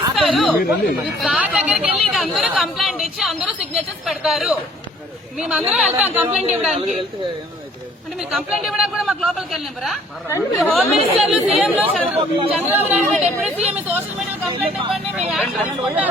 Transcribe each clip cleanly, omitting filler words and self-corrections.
ఇస్తారు. సార్ దగ్గరికి వెళ్ళి ఇది అందరూ కంప్లైంట్ ఇచ్చి అందరూ సిగ్నేచర్స్ పెడతారు. మేమందరం వెళ్తాం కంప్లైంట్ ఇవ్వడానికి. అంటే మీరు కంప్లైంట్ ఇవ్వడానికి కూడా మాకు లోపలికి వెళ్ళినవరా? హోమ్ మినిస్టర్లు, సీఎంలు, చంద్రబాబు నాయుడు గారు deputy CM social media complaint ఇవ్వండి, మేము యాక్షన్ తీసుకుంటా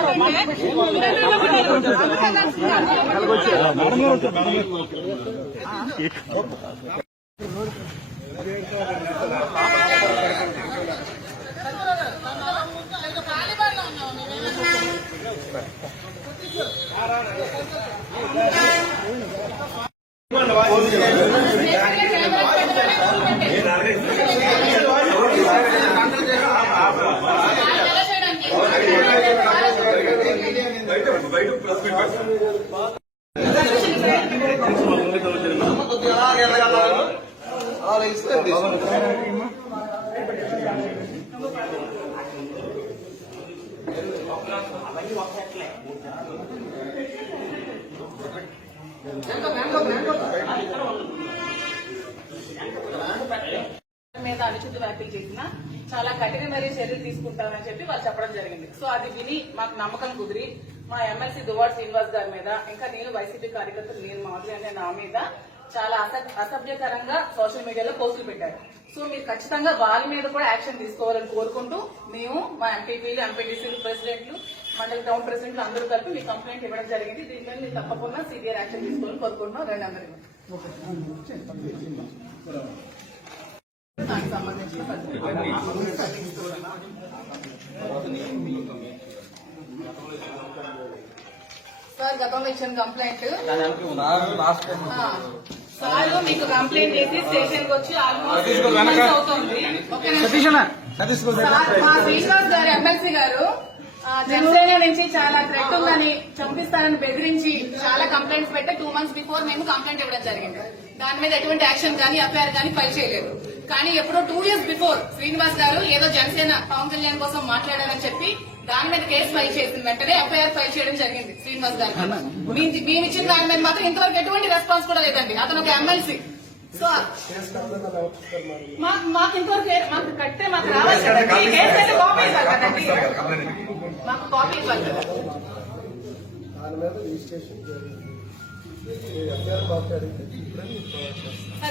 మీద అనుచిత వ్యాఖ్యలు చేసినా చాలా కఠినమైన చర్యలు తీసుకుంటామని చెప్పి వాళ్ళు చెప్పడం జరిగింది. సో అది విని మాకు నమ్మకం కుదిరి మా ఎమ్మెల్సీ దువ్వాడ శ్రీనివాస్ గారి మీద, ఇంకా నేను వైసీపీ కార్యకర్తలు నేను మాధురి అనే నా మీద చాలా అసభ్యకరంగా సోషల్ మీడియాలో పోస్టులు పెట్టారు. సో మీరు ఖచ్చితంగా వాళ్ళ మీద కూడా యాక్షన్ తీసుకోవాలని కోరుకుంటూ మేము మా ఎంపీపీలు, ఎంపీటీసీలు, ప్రెసిడెంట్లు, మండల టౌన్ ప్రెసిడెంట్లు అందరూ కలిపి మీ కంప్లైంట్ ఇవ్వడం జరిగింది. దీని మీద మీరు తప్పకుండా సీరియర్ యాక్షన్ తీసుకోవాలని కోరుకుంటున్నాం. రెండు అందరూ దానికి సంబంధించిన సార్ గతంలో ఇచ్చిన కంప్లైంట్ సార్ మీకు కంప్లైంట్ చేసి స్టేషన్ కి వచ్చి ఆల్మోస్ట్ అవుతుంది. మా శ్రీనివాస్ గారు ఎమ్మెల్సీ గారు జనసేన నుంచి చాలా థ్రెట్ ఉందని, చంపిస్తారని బెదిరించి చాలా కంప్లైంట్స్ పెట్టి 2 months బిఫోర్ మేము కంప్లైంట్ ఇవ్వడం జరిగింది. దాని మీద ఎటువంటి యాక్షన్ కానీ ఎఫ్ఐఆర్ కానీ ఫైల్ చేయలేదు. కానీ ఎప్పుడో 2 years బిఫోర్ శ్రీనివాస్ గారు ఏదో జనసేన పవన్ కళ్యాణ్ కోసం మాట్లాడారని చెప్పి దాని మీద కేసు ఫైల్ చేసిన వెంటనే ఎఫ్ఐఆర్ ఫైల్ చేయడం జరిగింది శ్రీనివాస్ గారు. మేము ఇచ్చిన దాని మీద మాత్రం ఇంతవరకు ఎటువంటి రెస్పాన్స్ కూడా లేదండి. అతను ఒక ఎమ్మెల్సీ. సో మాకు ఇంతవరకు మాకు కట్టే మాకు రావాలి కదండి. కేసు అయితే కాపీ ఇవ్వాలి కదండి, మాకు కాపీ ఇవ్వాలి కదా.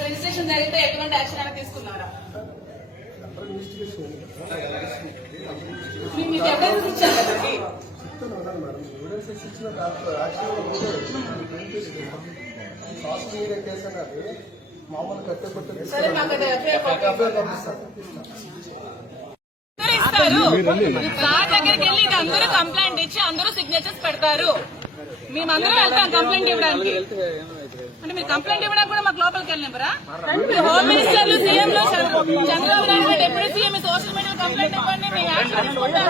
రిజిస్ట్రేషన్ జరిగితే ఎటువంటి యాక్షన్ అయినా తీసుకున్నారా? మీకు ఎవిడెన్స్ ఇచ్చారు కదండి. సరే మాకు ఇస్తారు. సార్ దగ్గరికి వెళ్ళి ఇది అందరూ కంప్లైంట్ ఇచ్చి అందరూ సిగ్నేచర్స్ పెడతారు. మేమందరం వెళ్తాం కంప్లైంట్ ఇవ్వడానికి. అంటే మీరు కంప్లైంట్ ఇవ్వడానికి కూడా మాకు లోపలికి వెళ్ళినవరా? హోమ్ మినిస్టర్లు, సీఎంలు, చంద్రబాబు నాయుడు గారు deputy CM social media complaint ఇవ్వండి, మేము యాక్షన్ తీసుకుంటా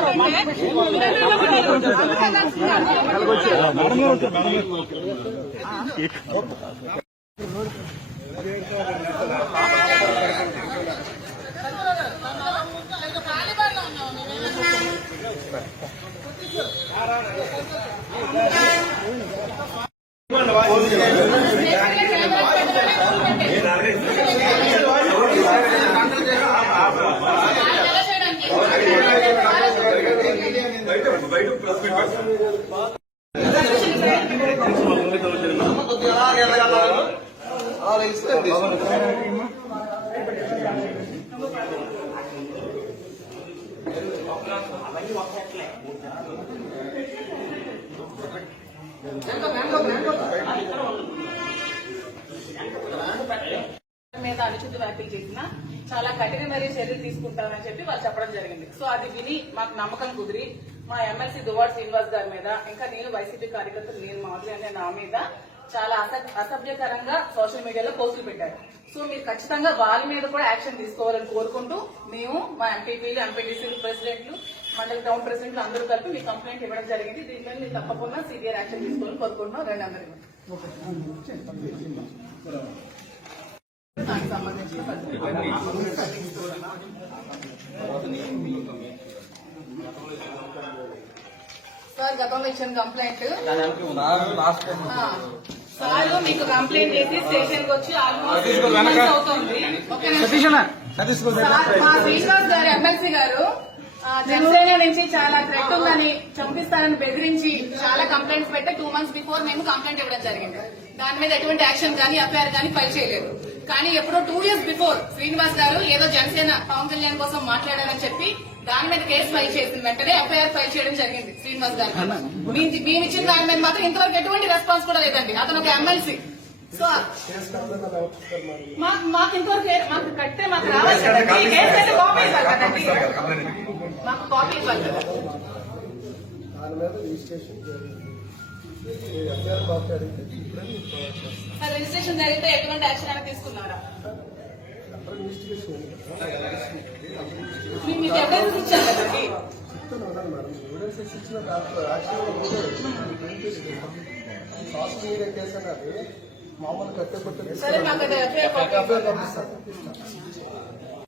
మీద అనుచిత వ్యాఖ్యలు చేసినా చాలా కఠినమైన చర్యలు తీసుకుంటామని చెప్పి వాళ్ళు చెప్పడం జరిగింది. సో అది విని మాకు నమ్మకం కుదిరి మా ఎమ్మెల్సీ దువ్వాడ శ్రీనివాస్ గారి మీద, ఇంకా నేను వైసీపీ కార్యకర్తలు నేను మాధురి అనే నా మీద చాలా అసభ్యకరంగా సోషల్ మీడియాలో పోస్టులు పెట్టారు. సో మీరు ఖచ్చితంగా వాళ్ళ మీద కూడా యాక్షన్ తీసుకోవాలని కోరుకుంటూ మేము మా ఎంపీపీలు, ఎంపీటీసీలు, ప్రెసిడెంట్లు, మండల టౌన్ ప్రెసిడెంట్లు అందరూ కలిపి మీ కంప్లైంట్ ఇవ్వడం జరిగింది. దీని మీద మీరు తప్పకుండా సీరియర్ యాక్షన్ తీసుకోవాలని కోరుకుంటున్నాం. రెండు అందరూ దానికి సంబంధించిన సార్ గతంలో ఇచ్చిన కంప్లైంట్ సార్ మీకు కంప్లైంట్ చేసి స్టేషన్ కి వచ్చి ఆల్మోస్ట్ అవుతుంది. మా శ్రీనివాస్ గారు ఎమ్మెల్సీ గారు జనసేన నుంచి చాలా థ్రెట్ ఉందని, చంపిస్తానని బెదిరించి చాలా కంప్లైంట్స్ పెట్టి 2 months బిఫోర్ మేము కంప్లైంట్ ఇవ్వడం జరిగింది. దాని మీద ఎటువంటి యాక్షన్ కానీ ఎఫ్ఐఆర్ కానీ ఫైల్ చేయలేదు. కానీ ఎప్పుడో 2 years బిఫోర్ శ్రీనివాస్ గారు ఏదో జనసేన పవన్ కళ్యాణ్ కోసం మాట్లాడారని చెప్పి దాని మీద కేసు ఫైల్ చేసిన వెంటనే ఎఫ్ఐఆర్ ఫైల్ చేయడం జరిగింది శ్రీనివాస్ గారు. మేము ఇచ్చిన దాని మీద మాత్రం ఇంతవరకు ఎటువంటి రెస్పాన్స్ కూడా లేదండి. అతను ఒక ఎమ్మెల్సీ. సో మాకు ఇంతవరకు మాకు కట్టే మాకు రావాలి కదండి. కేసు అయితే కాపీ ఇవ్వాలి కదండి. మాకు కాపీ ఇవ్వాలి కదా. సార్ రిజిస్ట్రేషన్ జరిగితే ఎటువంటి యాక్షన్ అయినా తీసుకున్నారా? మీకు ఎవిడెన్స్ ఇచ్చారు కదండి. సోషల్ మీడియా కేసు అనేది మామూలు కట్టేపట్టు సరే మాకు